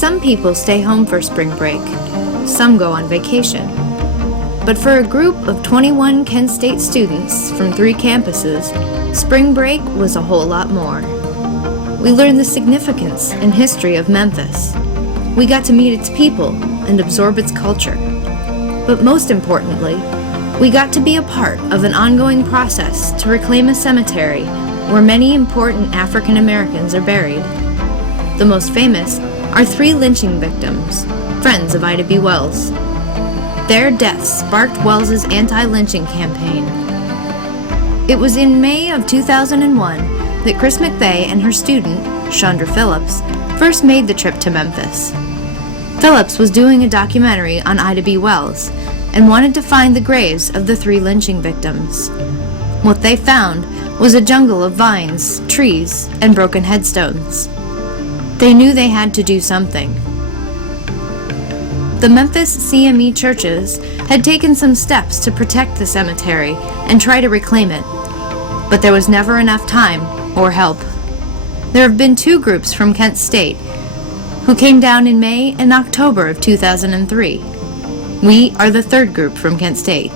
Some people stay home for spring break. Some go on vacation. But for a group of 21 Kent State students from 3 campuses, spring break was a whole lot more. We learned the significance and history of Memphis. We got to meet its people and absorb its culture. But most importantly, we got to be a part of an ongoing process to reclaim a cemetery where many important African Americans are buried. The most famous are 3 lynching victims, friends of Ida B. Wells. Their deaths sparked Wells's anti-lynching campaign. It was in May of 2001 that Chris McVay and her student, Chandra Phillips, first made the trip to Memphis. Phillips was doing a documentary on Ida B. Wells and wanted to find the graves of the 3 lynching victims. What they found was a jungle of vines, trees, and broken headstones. They knew they had to do something. The Memphis CME churches had taken some steps to protect the cemetery and try to reclaim it, but there was never enough time or help. There have been 2 groups from Kent State who came down in May and October of 2003. We are the 3rd group from Kent State.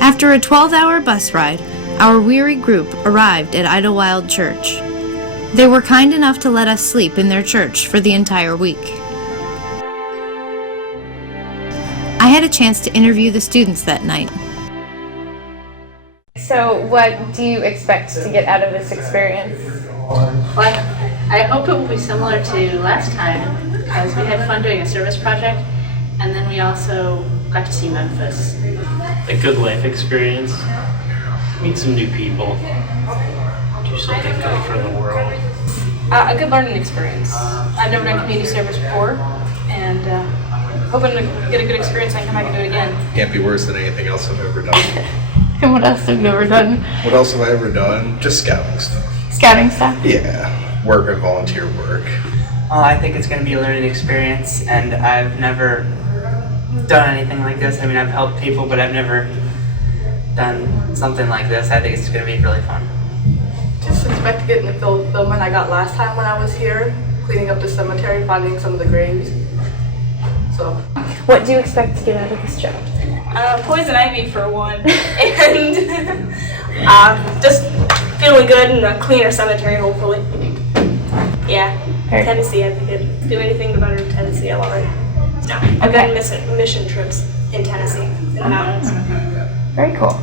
After a 12-hour bus ride, our weary group arrived at Idlewild Church. They were kind enough to let us sleep in their church for the entire week. I had a chance to interview the students that night. So what do you expect to get out of this experience? Well, I hope it will be similar to last time, because we had fun doing a service project, and then we also got to see Memphis. A good life experience, meet some new people, do something good for the world. A good learning experience. I've never done community service before, and hoping to get a good experience and come back and do it again. Can't be worse than anything else I've ever done. And what else have you ever done? What else have I ever done? Just scouting stuff. Scouting stuff? Yeah, work and volunteer work. Well, I think it's going to be a learning experience, and I've never done anything like this. I mean, I've helped people, but I've never done something like this. I think it's going to be really fun. Just expect to get in the fulfillment I got last time when I was here, cleaning up the cemetery, finding some of the graves. So, What do you expect to get out of this trip? Poison ivy for one, and just feeling good in a cleaner cemetery, hopefully. Yeah, Tennessee, I think I'd do anything to better Tennessee. I love it. No, I've done mission trips in Tennessee, in the mountains. Very cool.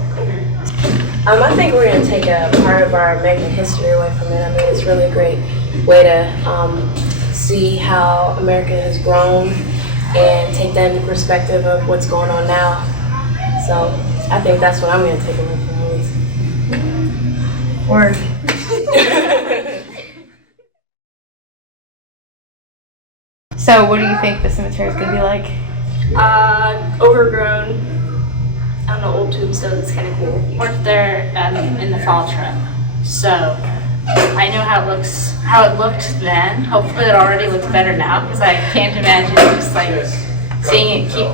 I think we're going to take a part of our American history away from it. I mean, it's really a great way to see how America has grown and take that into perspective of what's going on now. So I think that's what I'm going to take away from it. Word. So what do you think the cemetery is going to be like? Overgrown. I don't know, old tombstones. It's kind of cool. We're there in the fall trip, so I know how it looked then. Hopefully it already looks better now, because I can't imagine just like seeing it keep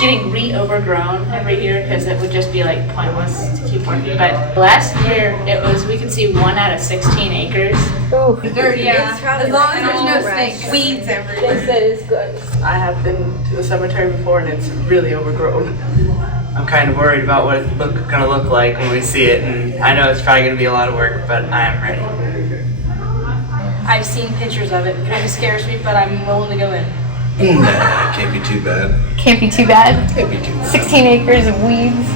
getting overgrown every year, because it would just be like pointless to keep working. But last year we could see 1 out of 16 acres. Ooh. Yeah, as long as there's no snakes. Weeds everywhere. They said it's good. I have been to the cemetery before and it's really overgrown. I'm kind of worried about what it's going to look like when we see it, and I know it's probably going to be a lot of work, but I am ready. I've seen pictures of it. It kind of scares me, but I'm willing to go in. Nah, can't be too bad. Can't be too bad. Can't be too bad. 16 acres of weeds.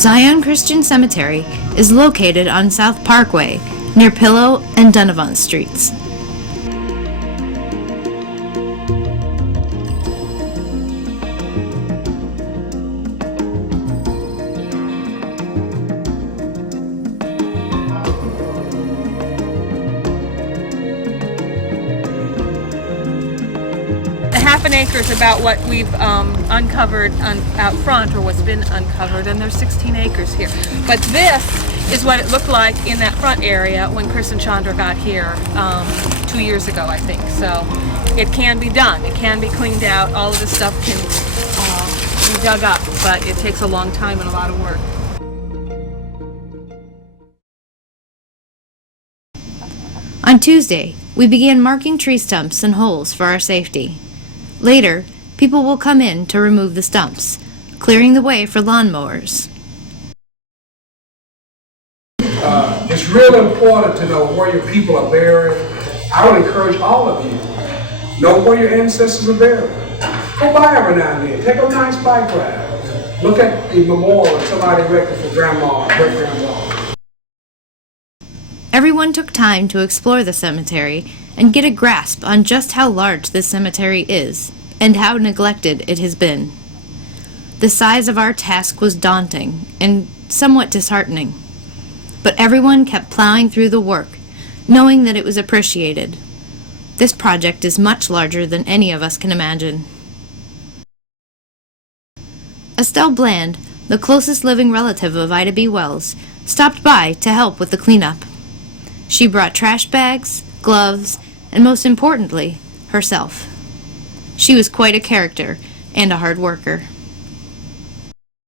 Zion Christian Cemetery is located on South Parkway, near Pillow and Donovan Streets. A half 7 acres about what we've uncovered out front, or what's been uncovered, and there's 16 acres here. But this is what it looked like in that front area when Chris and Chandra got here 2 years ago, I think. So it can be done. It can be cleaned out. All of this stuff can be dug up, but it takes a long time and a lot of work. On Tuesday, we began marking tree stumps and holes for our safety. Later, people will come in to remove the stumps, clearing the way for lawnmowers. It's real important to know where your people are buried. I would encourage all of you, know where your ancestors are buried. Go by every now and then. Take a nice bike ride. Look at the memorial that somebody erected for grandma and great-grandma. Everyone took time to explore the cemetery and get a grasp on just how large this cemetery is and how neglected it has been. The size of our task was daunting and somewhat disheartening, but everyone kept plowing through the work, knowing that it was appreciated. This project is much larger than any of us can imagine. Estelle Bland, the closest living relative of Ida B. Wells, stopped by to help with the cleanup. She brought trash bags, gloves, and most importantly, herself. She was quite a character and a hard worker.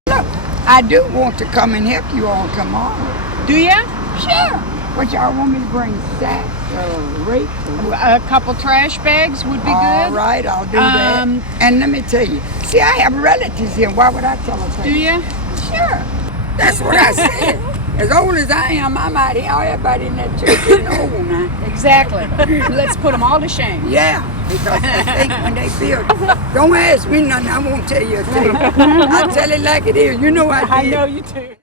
Look, I do want to come and help you all tomorrow. Do ya? Sure. What y'all want me to bring? Sacks, rakes? A couple trash bags would be good. All right, I'll do that. And let me tell you, see, I have relatives here. Why would I tell them? Do you? Sure. That's what I said. As old as I am, I might hear everybody in that church is old now. Exactly. Let's put them all to shame. Yeah, because they think when they feel. Don't ask me nothing, I won't tell you a thing. I'll tell it like it is. You know I did. I know you do.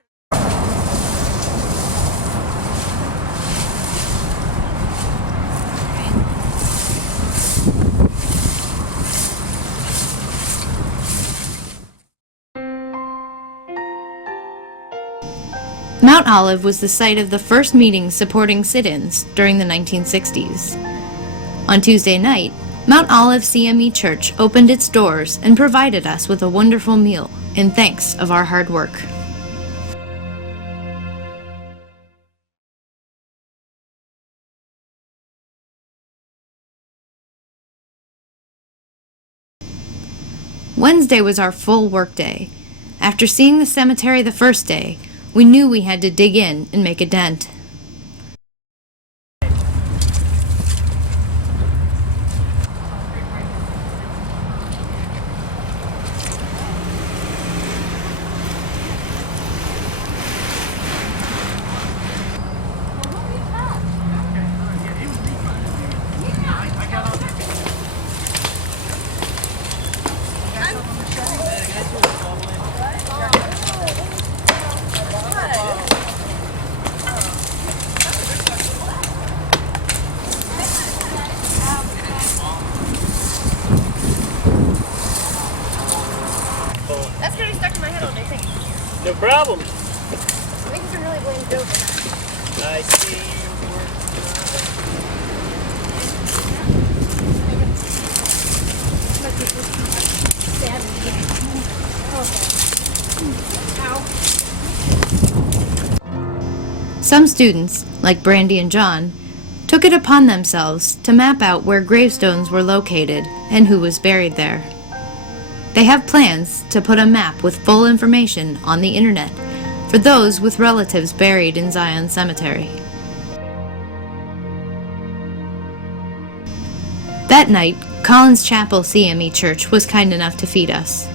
Mount Olive was the site of the first meetings supporting sit-ins during the 1960s. On Tuesday night, Mount Olive CME Church opened its doors and provided us with a wonderful meal in thanks of our hard work. Wednesday was our full workday. After seeing the cemetery the first day, we knew we had to dig in and make a dent. That's gonna be stuck in my head all day. Thank you. No problem. I think you can really blame Joe for that. I see you Some students, like Brandy and John, took it upon themselves to map out where gravestones were located and who was buried there. They have plans to put a map with full information on the internet for those with relatives buried in Zion Cemetery. That night, Collins Chapel CME Church was kind enough to feed us.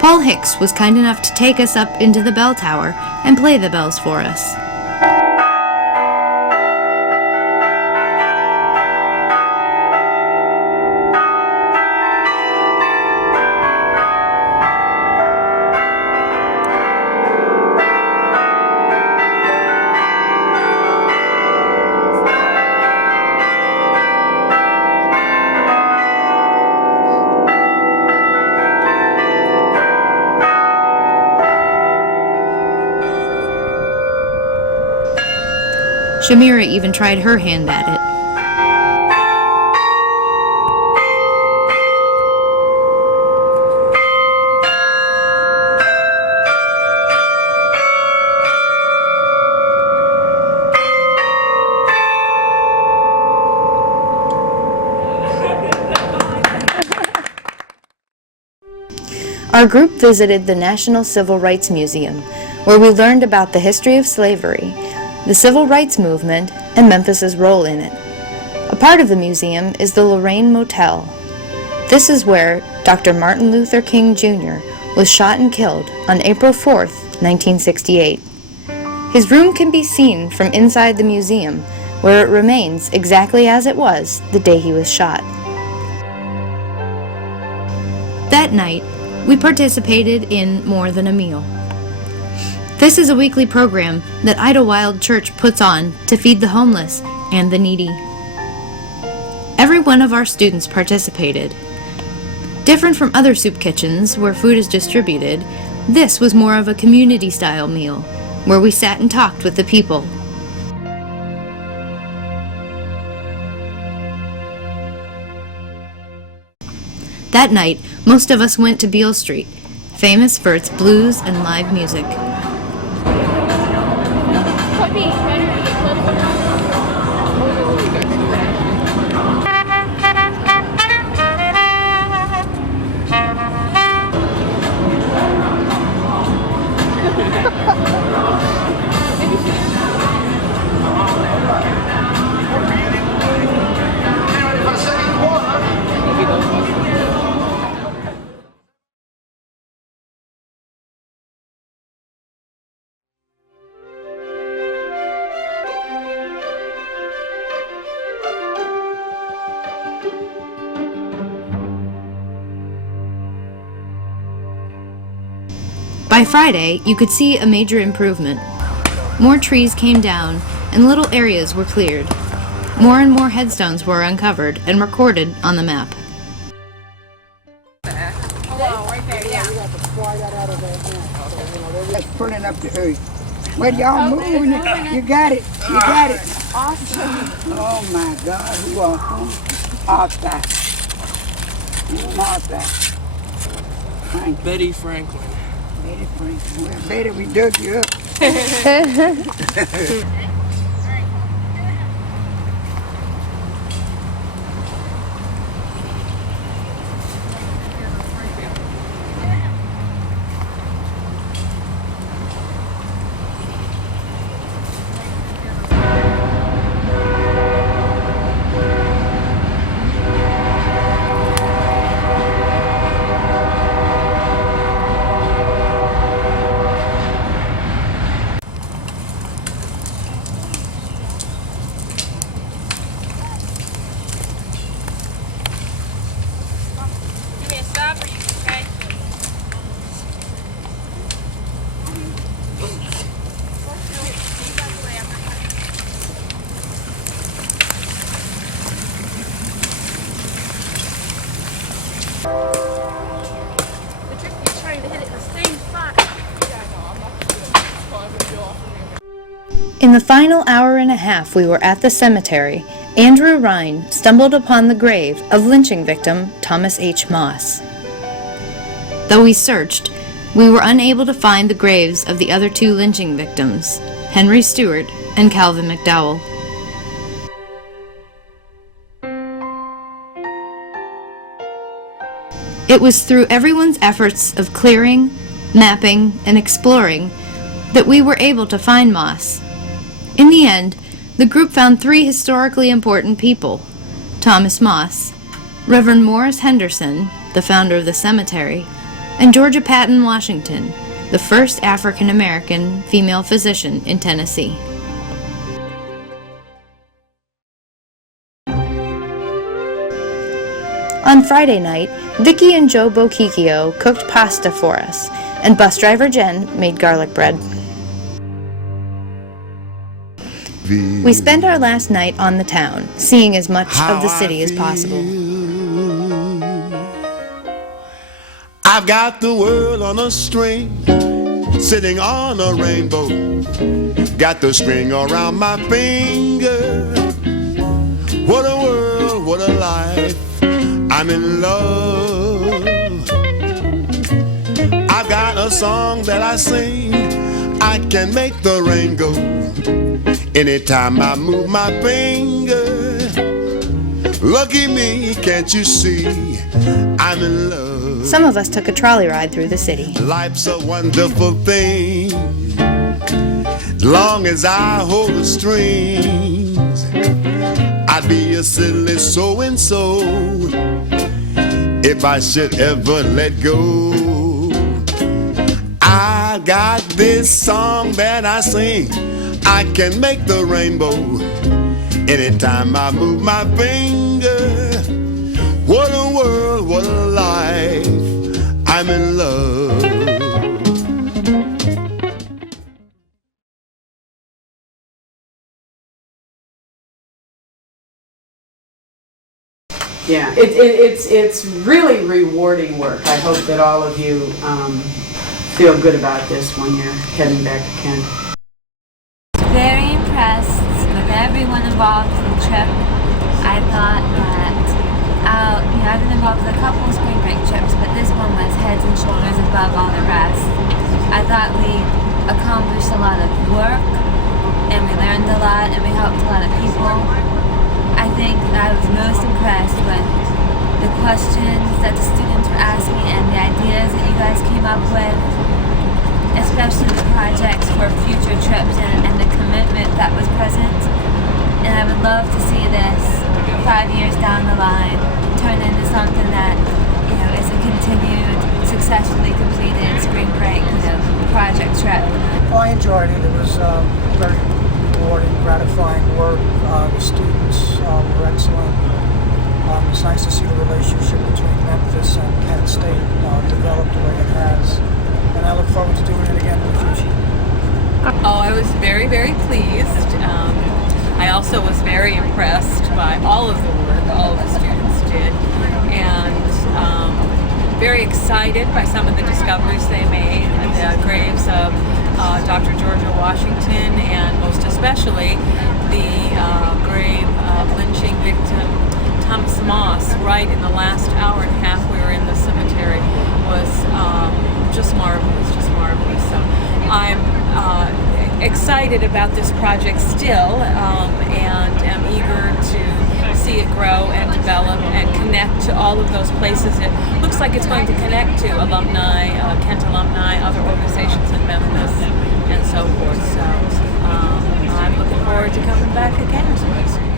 Paul Hicks was kind enough to take us up into the bell tower and play the bells for us. Shamira even tried her hand at it. Our group visited the National Civil Rights Museum, where we learned about the history of slavery, the Civil Rights Movement, and Memphis's role in it. A part of the museum is the Lorraine Motel. This is where Dr. Martin Luther King Jr. was shot and killed on April 4th, 1968. His room can be seen from inside the museum, where it remains exactly as it was the day he was shot. That night, we participated in More Than a Meal. This is a weekly program that Idlewild Church puts on to feed the homeless and the needy. Every one of our students participated. Different from other soup kitchens where food is distributed, this was more of a community-style meal, where we sat and talked with the people. That night, most of us went to Beale Street, famous for its blues and live music. By Friday, you could see a major improvement. More trees came down, and little areas were cleared. More and more headstones were uncovered and recorded on the map. That's pulling up the earth. Well, y'all moving it. You got it. You got it. Awesome. Oh my God, who are Arthur? Martha. Betty Franklin. Betty Franklin. Well, Betty, we dug you up. In the final hour and a half we were at the cemetery, Andrew Rhine stumbled upon the grave of lynching victim Thomas H. Moss. Though we searched, we were unable to find the graves of the other two lynching victims, Henry Stewart and Calvin McDowell. It was through everyone's efforts of clearing, mapping, and exploring that we were able to find Moss. In the end, the group found 3 historically important people: Thomas Moss, Reverend Morris Henderson, the founder of the cemetery, and Georgia Patton Washington, the first African-American female physician in Tennessee. On Friday night, Vicki and Joe Bokikio cooked pasta for us, and bus driver Jen made garlic bread. We spent our last night on the town, seeing as much of the city as possible. I've got the world on a string, sitting on a rainbow, got the string around my finger. What a world, what a life, I'm in love. I've got a song that I sing, I can make the rain go anytime I move my finger. Lucky me, can't you see, I'm in love. Some of us took a trolley ride through the city. Life's a wonderful thing, as long as I hold the strings. I'd be a silly so-and-so if I should ever let go. I got this song that I sing, I can make the rainbow anytime I move my finger. What a world, what a life, I'm in love. Yeah, it's really rewarding work. I hope that all of you feel good about this when you're heading back to Kent. Very impressed with everyone involved in the trip. I thought that, I've been involved with a couple of spring break trips, but this one was heads and shoulders above all the rest. I thought we accomplished a lot of work, and we learned a lot, and we helped a lot of people. I think I was most impressed with the questions that the students were asking and the ideas that you guys came up with, especially the projects for future trips and the commitment that was present. And I would love to see this 5 years down the line turn into something that, is a continued, successfully completed spring break, project trip. Well, I enjoyed it. It was very rewarding, gratifying work. The students were excellent. It's nice to see the relationship between Memphis and Kent State develop the way it has. And I look forward to doing it again in the future. Oh, I was very, very pleased. I also was very impressed by all of the work all of the students did, and very excited by some of the discoveries they made, the graves of Dr. Georgia Washington, and most especially the grave of lynching victim Thomas Moss, right in the last hour and a half we were in the cemetery, was just marvelous, So I'm excited about this project still, and am eager to see it grow and develop and connect to all of those places. It looks like it's going to connect to alumni, Kent alumni, other organizations in Memphis, and so forth. So I'm looking forward to coming back again.